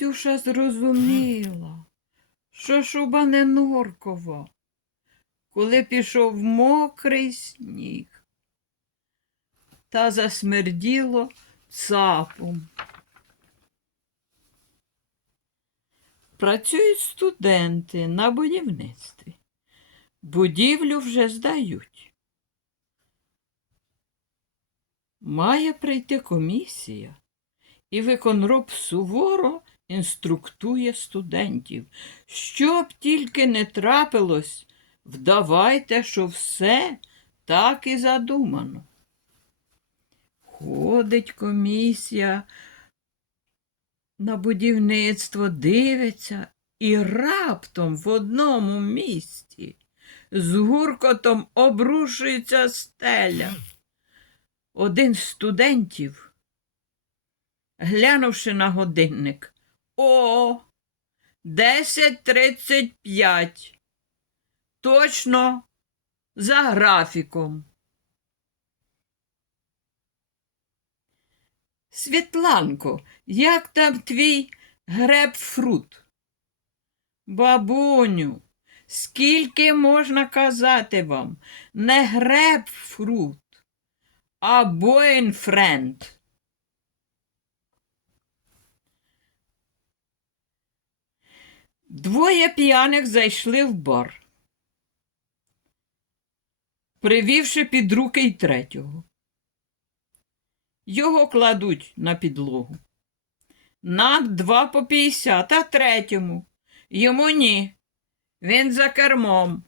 Ксюша зрозуміла, що шуба не норкова, коли пішов мокрий сніг та засмерділо цапом. Працюють студенти на будівництві. Будівлю вже здають. Має прийти комісія, і виконроб суворо інструктує студентів. Щоб тільки не трапилось, вдавайте, що все так і задумано. Ходить комісія на будівництво, дивиться, і раптом в одному місці з гуркотом обрушується стеля. Один з студентів, глянувши на годинник, о, 10.35. Точно за графіком. Світланко, як там твій грепфрут? Бабуню, скільки можна казати вам? Не грепфрут, а бойнфренд. Двоє п'яних зайшли в бар, привівши під руки й третього. Його кладуть на підлогу. Нам два по п'ятдесят, а третьому. Йому ні. Він за кермом.